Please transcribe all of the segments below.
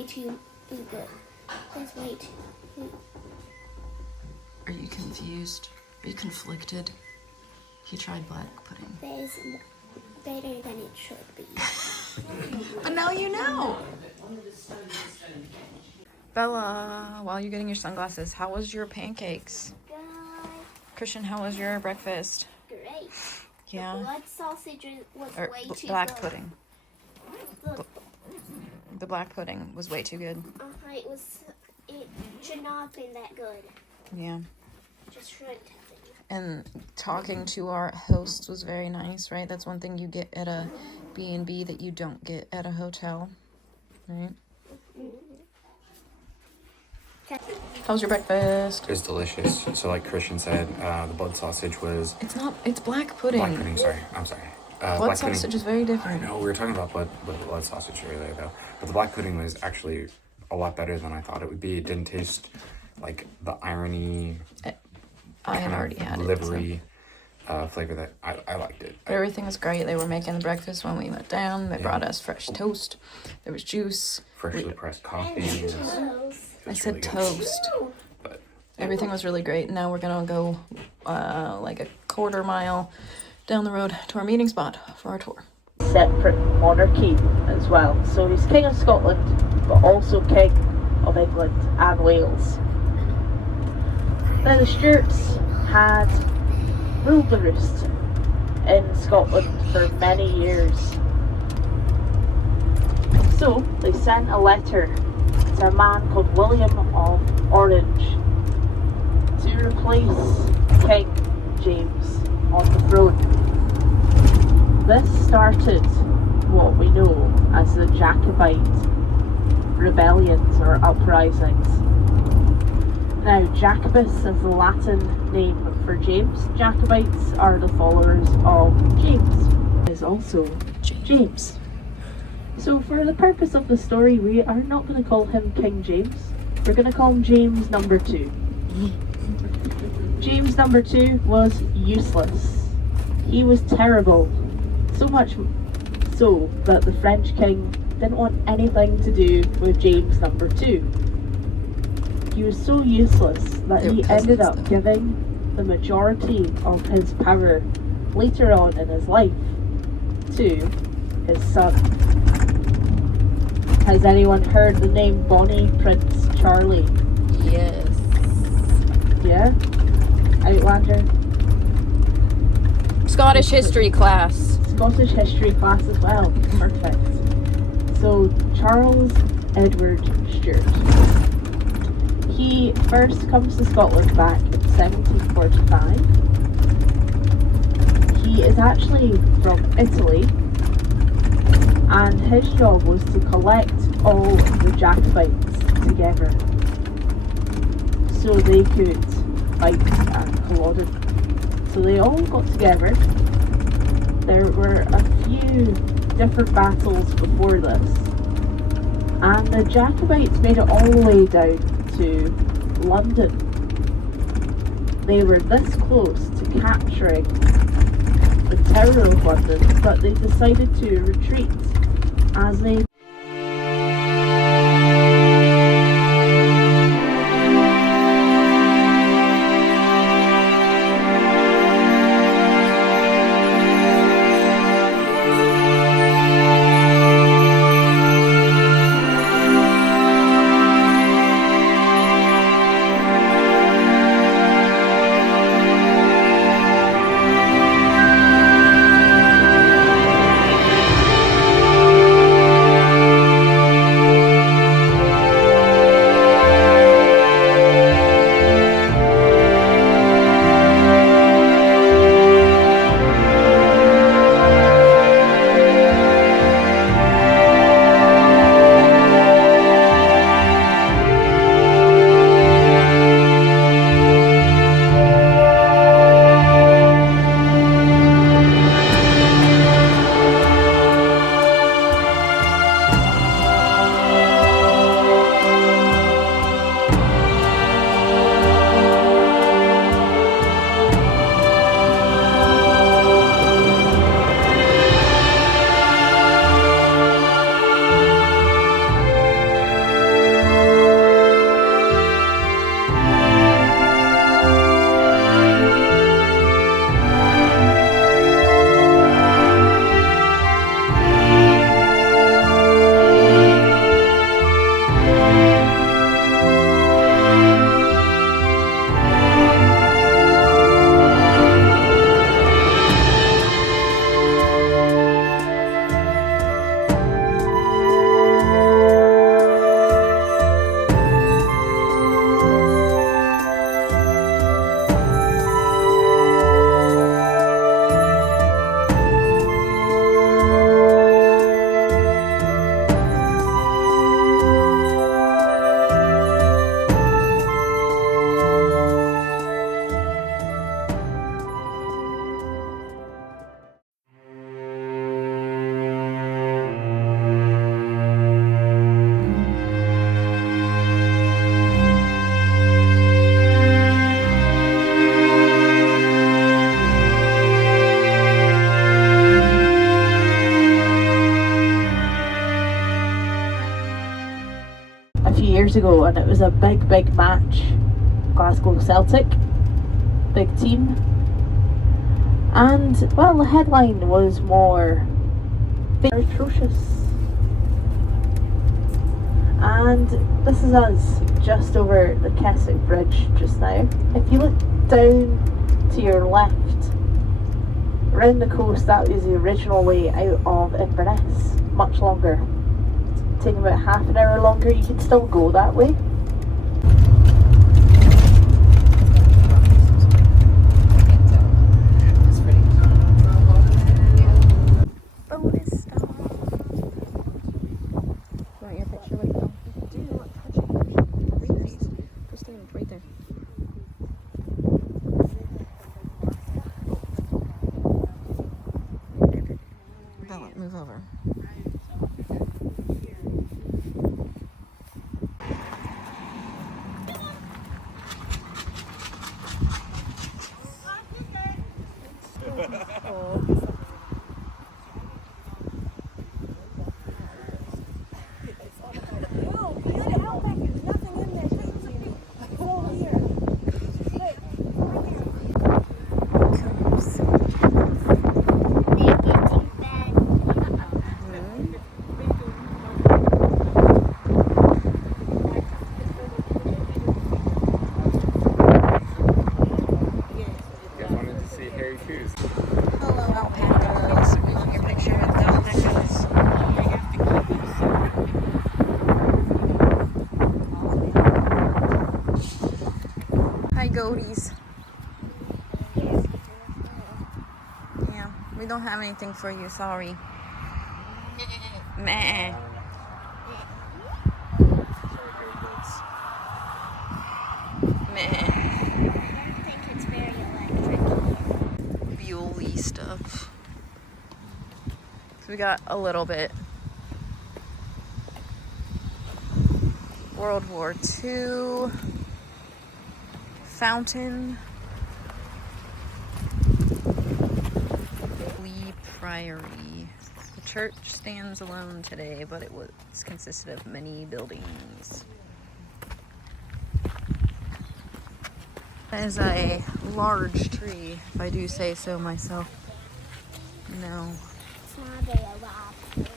way too good. It's way too... Are you confused? Are you conflicted? You tried black pudding. That is better than it should be. But now you know! Bella, while you're getting your sunglasses, how was your pancakes? Good. Christian, how was your breakfast? Great. Yeah. The blood sausage was Or way too black good. pudding. The black pudding was way too good. It should not have been that good. Yeah. Just shouldn't have been. And talking to our host was very nice, right? That's one thing you get at a B&B that you don't get at a hotel, right? How was your breakfast? It was delicious. So like Christian said, the blood sausage was... It's black pudding. Black pudding, sorry. I'm sorry. Blood sausage is very different. No, we were talking about blood sausage earlier though. But the black pudding was actually a lot better than I thought it would be. It didn't taste like the irony... I had already had livery flavor that I liked it. But everything was great. They were making the breakfast when we went down. They brought us fresh toast. There was juice. Freshly pressed coffee. I said really toast. But everything was really great. Now we're gonna go like a quarter mile down the road to our meeting spot for our tour. Separate monarchy as well. So he's King of Scotland, but also King of England and Wales. Now the Stuarts had ruled the roost in Scotland for many years. So they sent a letter to a man called William of Orange to replace King James on the throne. This started what we know as the Jacobite rebellions or uprisings. Now, Jacobus is the Latin name for James. Jacobites are the followers of James. Is also James. So for the purpose of the story, we are not going to call him King James. We're going to call him James number 2. James number 2 was useless. He was terrible. So much so that the French king didn't want anything to do with James number 2. He was so useless that he ended up giving the majority of his power later on in his life to his son. Has anyone heard the name Bonnie Prince Charlie? Yes. Yeah? Outlander? Scottish history class. Scottish history class as well. Perfect. So, Charles Edward Stuart. He first comes to Scotland back in 1745. He is actually from Italy, and his job was to collect all the Jacobites together so they could fight at Culloden. So they all got together. There were a few different battles before this, and the Jacobites made it all the way down to London. They were this close to capturing the Tower of London, but they decided to retreat as they ago, and it was a big match. Glasgow Celtic, big team. And, well, the headline was more very atrocious. And this is us just over the Keswick Bridge just now. If you look down to your left, around the coast, that is the original way out of Inverness. Much longer. Taking about half an hour longer, you can still go that way. Move over. Goaties. Yeah, we don't have anything for you, sorry. Meh. Meh. I think it's very electric. Beauly stuff. So we got a little bit. World War II. Fountain. Lee Priory. The church stands alone today, but it was consisted of many buildings. That is a large tree, if I do say so myself. No. It's not very large.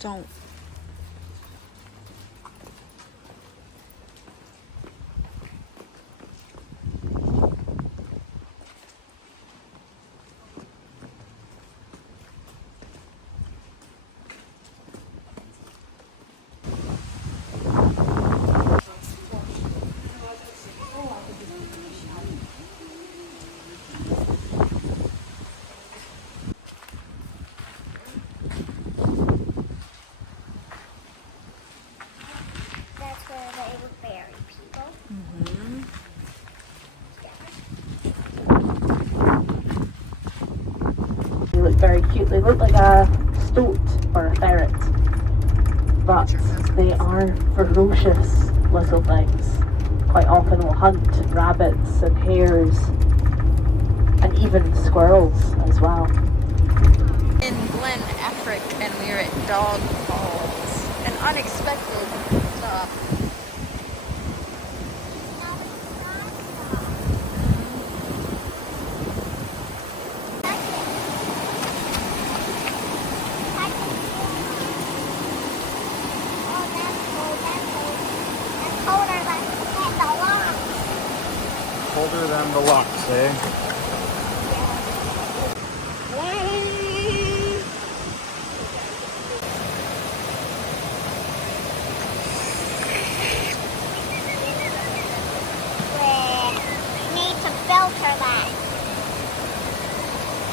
Don't. They look very cute. They look like a stoat or a ferret, but they are ferocious little things. Quite often will hunt rabbits and hares and even squirrels as well. In Glen Affric, and we were at Dog Falls. An unexpected stop. Colder than the locks, eh? We need to filter that.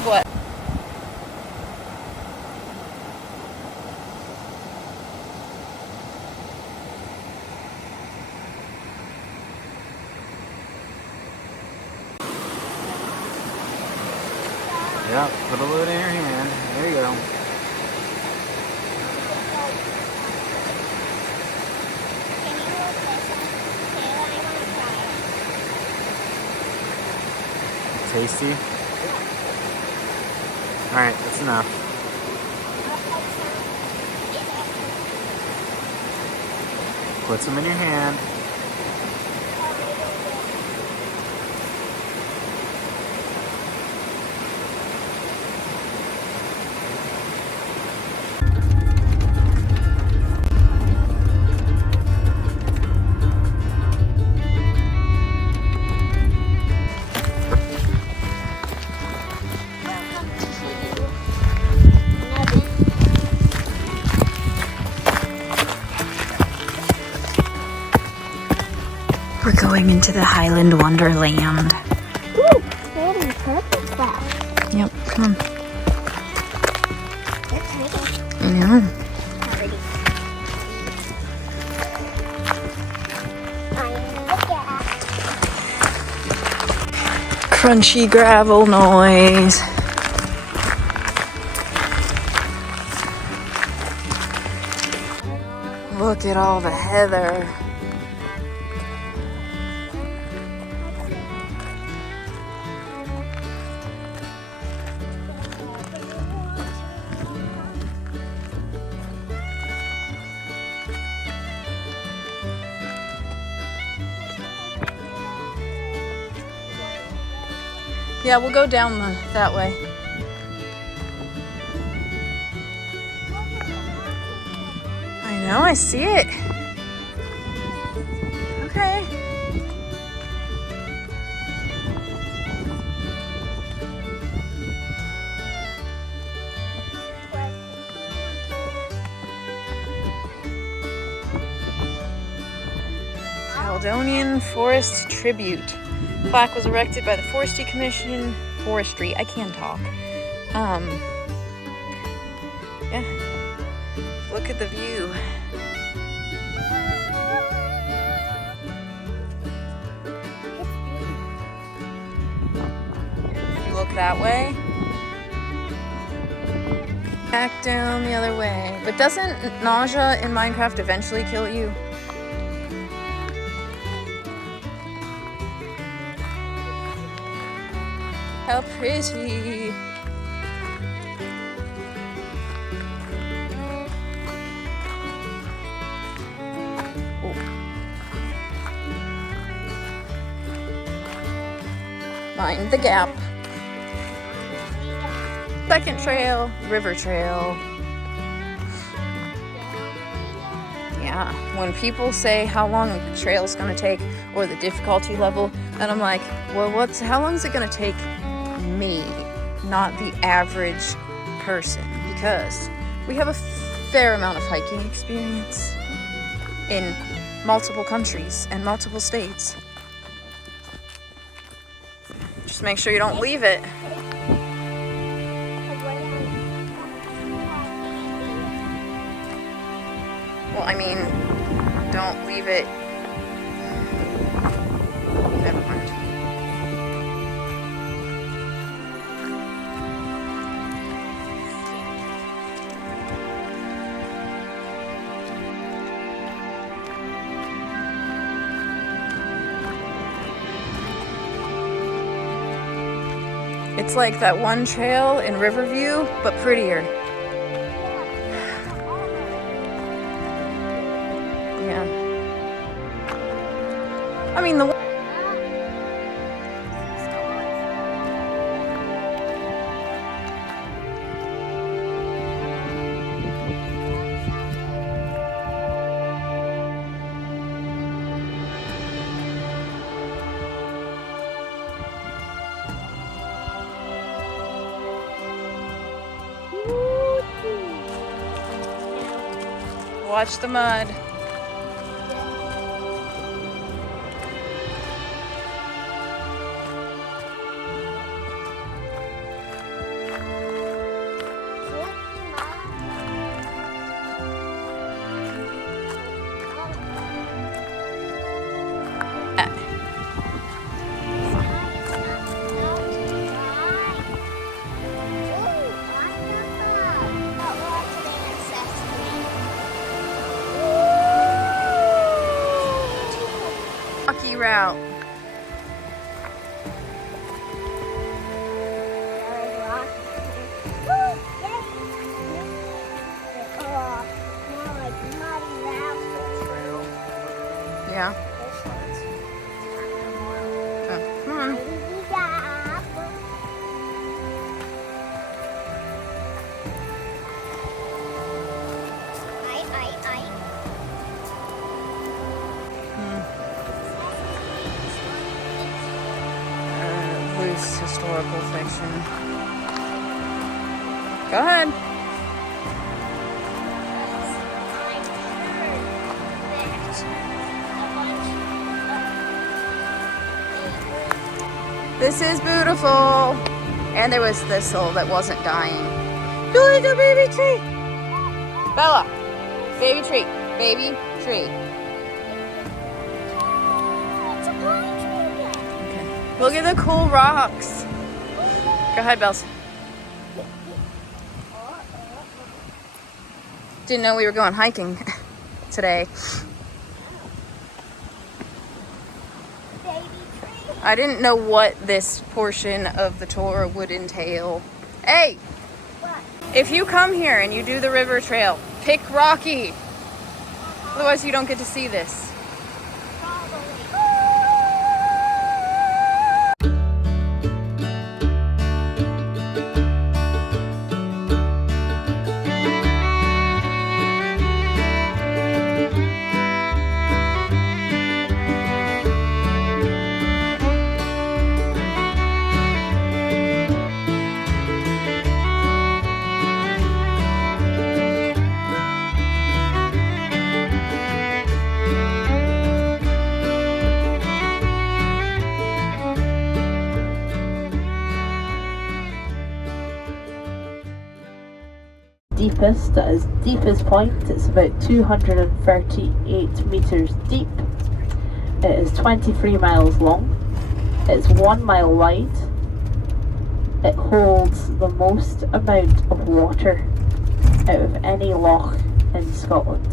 What? Yeah, put a little in your hand. There you go. Can you look this up? Okay, I want to try it. tasty? Alright, that's enough. Put some in your hand. We're going into the Highland Wonderland. Ooh, pretty purple flower. Yep, come on. They're tiny. I know. Pretty. Look at Crunchy gravel noise. Look at all the heather. Yeah, we'll go down that way. I know, I see it. Okay. Caledonian Forest Tribute. Plaque was erected by the Forestry Commission. Forestry, I can talk. Yeah. Look at the view. You look that way. Back down the other way. But doesn't nausea in Minecraft eventually kill you? How pretty. Oh. Mind the gap. Second trail, river trail. Yeah, when people say how long a trail is going to take or the difficulty level, and I'm like, well, how long is it going to take me, not the average person? Because we have a fair amount of hiking experience in multiple countries and multiple states. Just make sure you don't leave it. Well, I mean, don't leave it. Never mind. It's like that one trail in Riverview, but prettier. Yeah. I mean, the watch the mud. Rocky route. Loose historical fiction. Go ahead. This is beautiful. And there was thistle that wasn't dying. Beauly, the baby tree. Bella, baby tree, baby tree. Okay. Look at the cool rocks. Go ahead, Bells. Didn't know we were going hiking today. I didn't know what this portion of the tour would entail. Hey! What? If you come here and you do the river trail, pick Rocky. Otherwise you don't get to see this. Deepest, at its deepest point, it's about 238 metres deep. It is 23 miles long. It's 1 mile wide. It holds the most amount of water out of any loch in Scotland.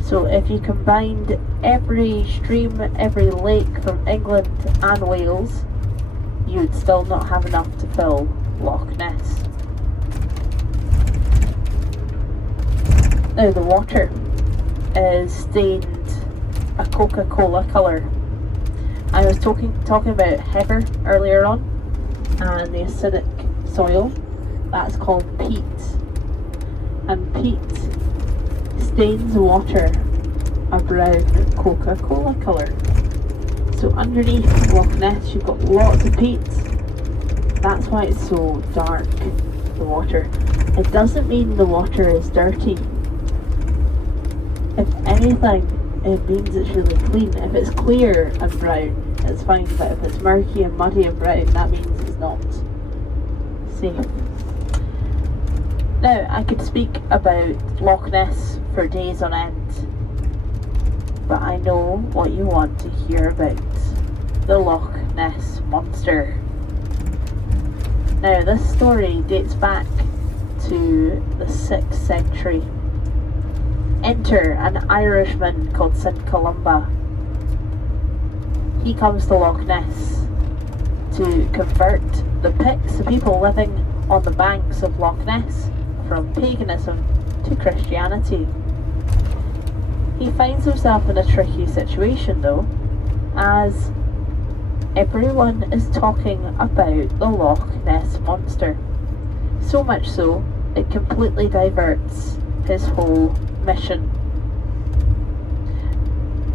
So if you combined every stream, every lake from England and Wales, you would still not have enough to fill Loch Ness. Now the water is stained a Coca-Cola colour. I was talking about heather earlier on and the acidic soil. That's called peat. And peat stains water a brown Coca-Cola colour. So underneath Loch Ness you've got lots of peat. That's why it's so dark, the water. It doesn't mean the water is dirty. If anything, it means it's really clean. If it's clear and brown, it's fine, but if it's murky and muddy and brown, that means it's not safe. Now, I could speak about Loch Ness for days on end, but I know what you want to hear about, the Loch Ness Monster. Now, this story dates back to the 6th century. Enter an Irishman called St. Columba. He comes to Loch Ness to convert the Picts, the people living on the banks of Loch Ness, from paganism to Christianity. He finds himself in a tricky situation though, as everyone is talking about the Loch Ness Monster. So much so, it completely diverts his whole mission.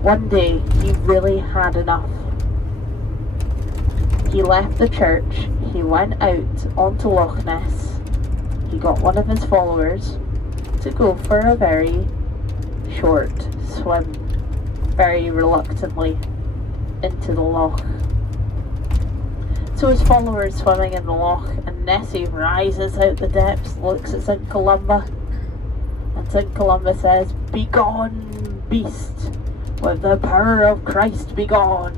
One day he really had enough. He left the church, he went out onto Loch Ness, he got one of his followers to go for a very short swim, very reluctantly, into the loch. So his followers swimming in the loch, and Nessie rises out the depths, looks at St. Columba, and St. Columba says, "Begone, beast, with the power of Christ begone."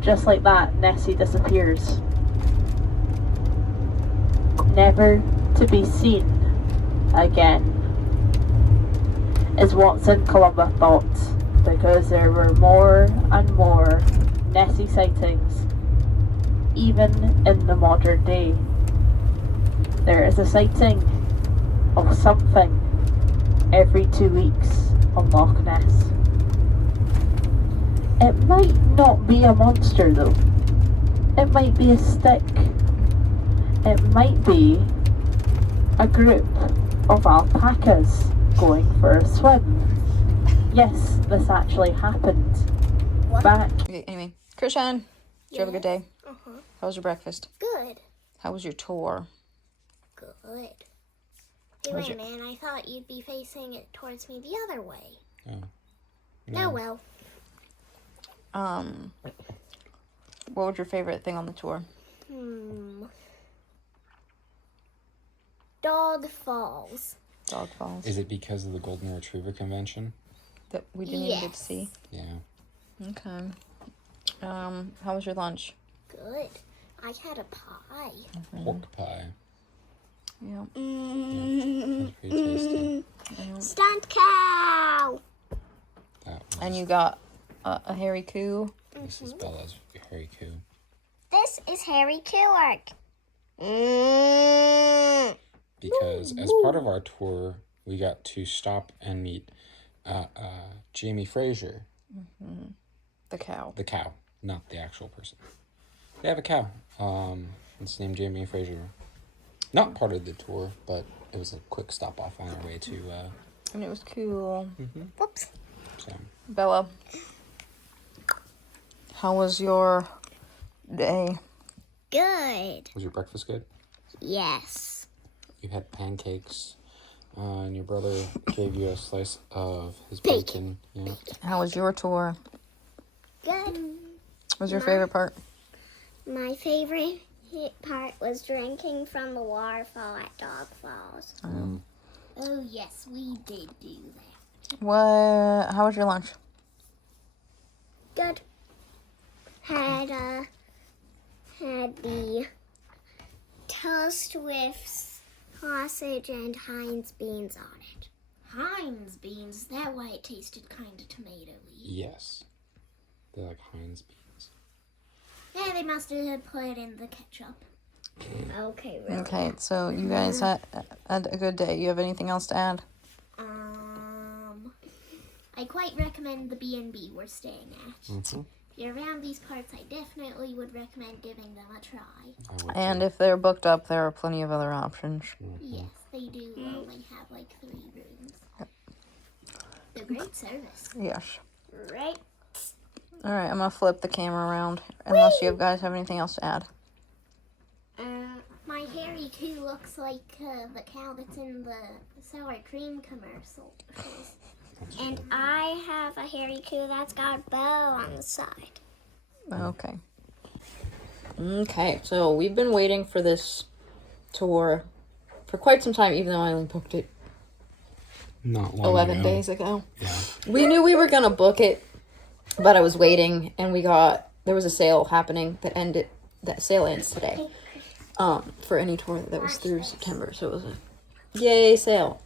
Just like that, Nessie disappears. Never to be seen again, is what St. Columba thought, because there were more and more Nessie sightings, even in the modern day. There is a sighting of something every 2 weeks on Loch Ness. It might not be a monster though. It might be a stick. It might be a group of alpacas going for a swim. Yes, this actually happened. What? Back. Okay, anyway, Krishan, did you have a good day? Uh-huh. How was your breakfast? Good. How was your tour? Good. Hey, wait a minute. I thought you'd be facing it towards me the other way. Oh. Oh, well. What was your favorite thing on the tour? Dog Falls. Dog Falls. Is it because of the Golden Retriever Convention? That we didn't even get to see? Yeah. Okay. How was your lunch? Good. I had a pie. Pork pie. Yeah. That's pretty tasty. Stunt cow! That was, And you got a hairy coo. this is Bella's hairy coo. This is Harry Killark. Because as part of our tour, we got to stop and meet Jamie Fraser. The cow. The cow, not the actual person. They have a cow. It's named Jamie Fraser. Not part of the tour, but it was a quick stop off on our way to. And it was cool. Whoops. So. Bella, how was your day? Good. Was your breakfast good? Yes. You had pancakes, and your brother gave you a slice of his bacon. Yeah. How was your tour? Good. What was your favorite part? My favorite part was drinking from the waterfall at Dog Falls. Oh, yes, we did do that. How was your lunch? Good. Had the toast with sausage and Heinz beans on it. Heinz beans? Is that why it tasted kind of tomatoey? Yes. They're like Heinz beans. Yeah, they must have put it in the ketchup. Okay, really. Okay, so you guys had a good day. You have anything else to add? I quite recommend the B&B we're staying at. Mm-hmm. If you're around these parts, I definitely would recommend giving them a try. And if they're booked up, there are plenty of other options. Yes, they do only have like 3 rooms. They're great service. Yes. Right? All right, I'm going to flip the camera around, unless you guys have anything else to add. My hairy coo looks like the cow that's in the sour cream commercials. And I have a hairy coo that's got a bow on the side. Okay. Okay, so we've been waiting for this tour for quite some time, even though I only booked it Not long 11 ago. days ago. Yeah. We knew we were going to book it, but I was waiting, and there was a sale happening that sale ends today. For any tour that was through September, so it was a yay sale.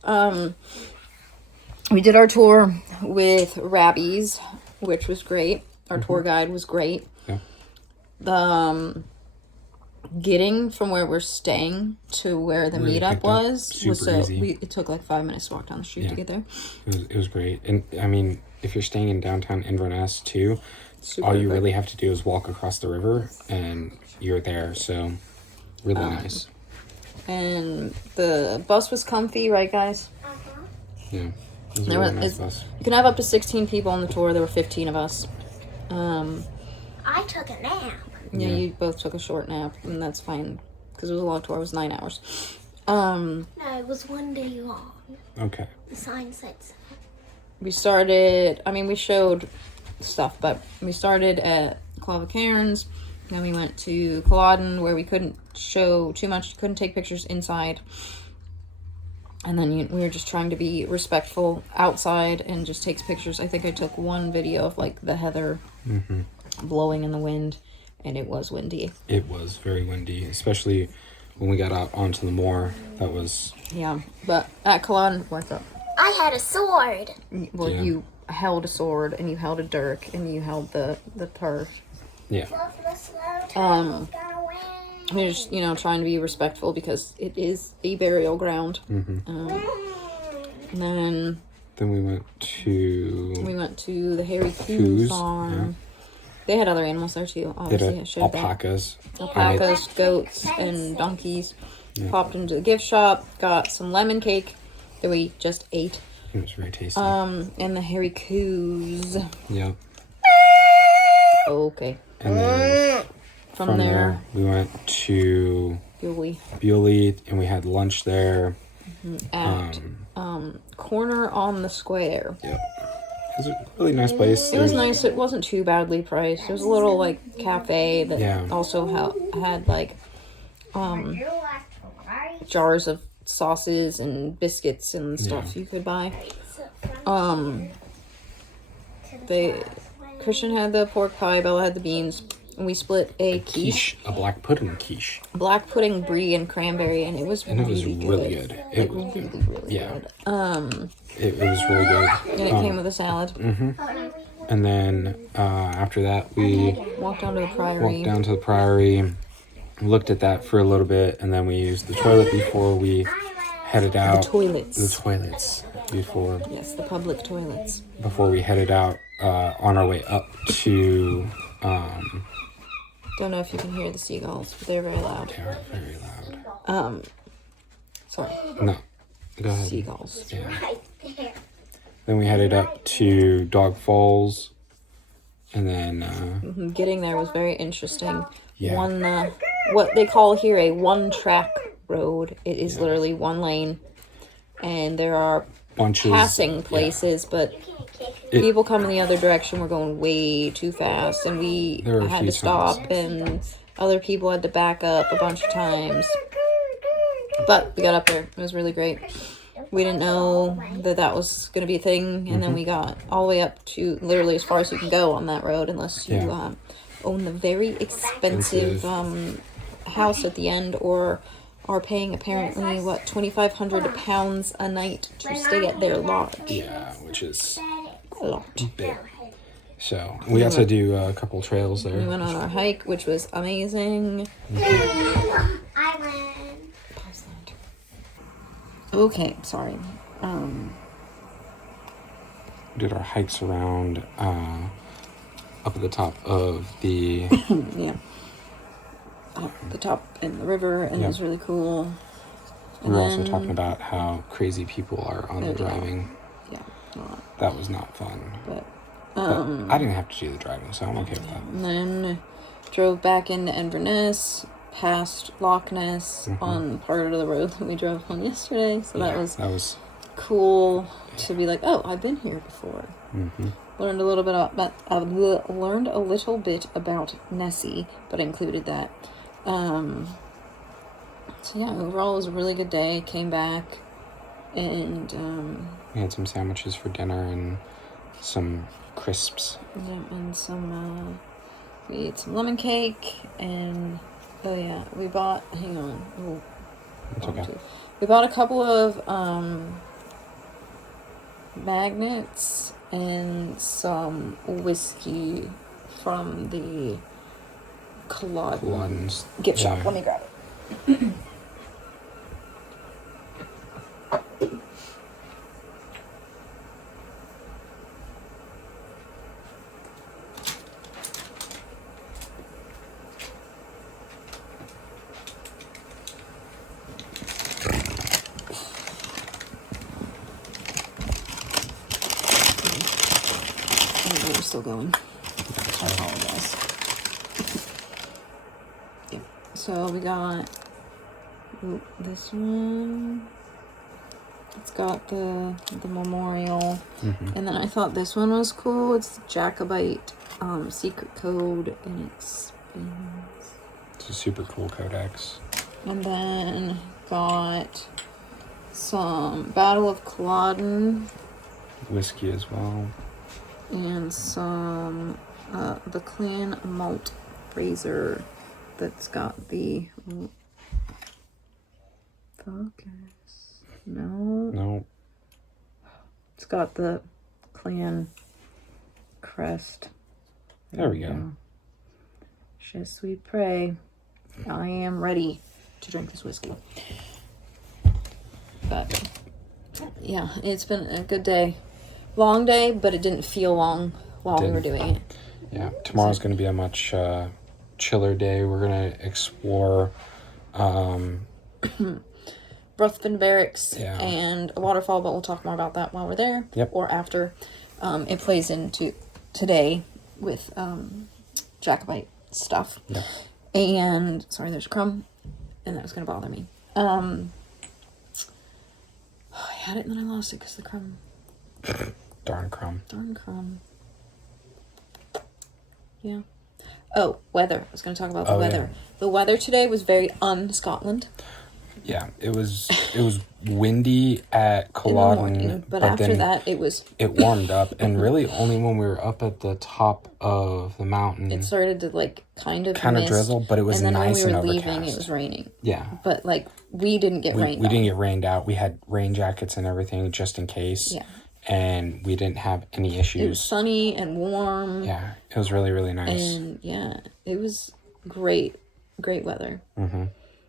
We did our tour with Rabbie's, which was great. Our tour guide was great. Yeah. The getting from where we're staying to where the Really meetup picked up was super so easy. it took like 5 minutes to walk down the street to get there. It was great. And I mean, if you're staying in downtown Inverness too, all you really have to do is walk across the river and you're there. So really nice. And the bus was comfy, right, guys? Yeah. It was a really nice bus. You can have up to 16 people on the tour. There were 15 of us. I took a nap. Yeah, you both took a short nap, and that's fine, because it was a long tour. It was 9 hours. No, it was 1 day long. Okay. The sign said so. We showed stuff, but we started at Clava Cairns, then we went to Culloden, where we couldn't show too much, couldn't take pictures inside, and then we were just trying to be respectful outside and just take pictures. I think I took one video of like the heather blowing in the wind, and it was windy. It was very windy, especially when we got out onto the moor. That was... Yeah, but at Culloden, what's up? I had a sword. Well, Yeah. you held a sword, and you held a dirk, and you held the turf. Yeah. We're just, trying to be respectful because it is a burial ground. And then Then we went to the Hairy Coo Coos, farm. yeah. They had other animals there too, They obviously. I had showed alpacas. alpacas, goats, and donkeys. Yeah. Popped into the gift shop, got some lemon cake that we just ate. It was very tasty. And the Hairy Coos. Yeah. Okay. And then From there, we went to Beauly and we had lunch there. at Corner on the Square. Yep. It was a really nice place. It was nice. It wasn't too badly priced. It was a little like cafe that also had like jars of sauces and biscuits and stuff you could buy. Christian had the pork pie, Bella had the beans, and we split a quiche. A black pudding quiche. Black pudding, brie, and cranberry, and it was really good. It was really good. good. It was really good. And it came with a salad. Mm-hmm. And then after that, we walked down to the Priory. Looked at that for a little bit, and then we used the toilet before we headed out. The toilets. Before. Yes, the public toilets. Before we headed out on our way up to. Don't know if you can hear the seagulls, but they're very loud. They are very loud. Sorry. No. Go ahead. Seagulls. Yeah. Then we headed up to Dog Falls, and then getting there was very interesting. Yeah. What they call here a one-track road. It is literally one lane, and there are passing places, but people coming the other direction were going way too fast, and we had to stop, and other people had to back up a bunch of times. But we got up there. It was really great. We didn't know that was going to be a thing, and then we got all the way up to literally as far as you can go on that road, unless you own the very expensive house at the end, or are paying apparently £2,500 a night to stay at their lodge. Yeah, which is a lot. Big. So we got to do a couple trails there. We went on our hike, which was amazing. Okay, sorry. Did our hikes around up at the top of the up the top in the river, and it was really cool. We were also talking about how crazy people are on the driving. Yeah, that was not fun. But I didn't have to do the driving, so I'm okay with that. And then drove back into Inverness, past Loch Ness on part of the road that we drove on yesterday. So that was cool to be like, oh, I've been here before. Learned a little bit about Nessie, but included that. So yeah, overall it was a really good day. Came back and we had some sandwiches for dinner and some crisps. Yeah, and some we ate some lemon cake, and we bought It's okay. We bought a couple of magnets and some whiskey from the Culloden gift shop. Let me grab it. We're still going. I apologize. Yeah. So we got this one. It's got the memorial, and then I thought this one was cool. It's the Jacobite secret code, and it spins. It's a super cool codex. And then got some Battle of Culloden whiskey as well, and some the Clan Malt Razor that's got the focus. No. It's got the clan crest. There we go. Je suis prêt. I am ready to drink this whiskey. But yeah, it's been a good day. Long day, but it didn't feel long while we were doing it. Yeah, tomorrow's going to be a much chiller day. We're going to explore Ruthven Barracks Yeah. and a waterfall, but we'll talk more about that while we're there. Yep. Or after. It plays into today with Jacobite stuff. Yep. And, sorry, there's a crumb, and that was going to bother me. I had it and then I lost it because the crumb. Darn crumb. Darn crumb. Yeah. Oh, weather. I was going to talk about the weather. Yeah. The weather today was very un-Scotland. Yeah, it was windy at In the Culloden, morning, but after then that it warmed up, and really only when we were up at the top of the mountain it started to kind of drizzle, but it was and then nice when we and were overcast. leaving, it was raining. Yeah, But we didn't get we rained. we didn't get rained out. We had rain jackets and everything just in case. Yeah. And we didn't have any It was issues. sunny and warm. Yeah, it was really, really nice. And yeah, it was great weather.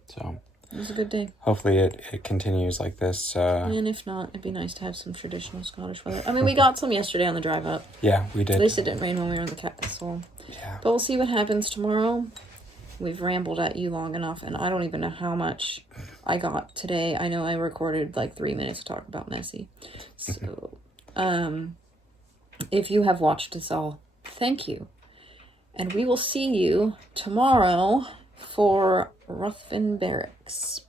So It was a good day. hopefully it continues like this. And if not, it'd be nice to have some traditional Scottish weather. I mean, we got some yesterday on the drive up. Yeah, we did. At least it didn't rain when we were in the castle. Yeah. But we'll see what happens tomorrow. We've rambled at you long enough, and I don't even know how much I got today. I know I recorded 3 minutes to talk about Messi. So, if you have watched us all, thank you. And we will see you tomorrow for Ruthven Barracks.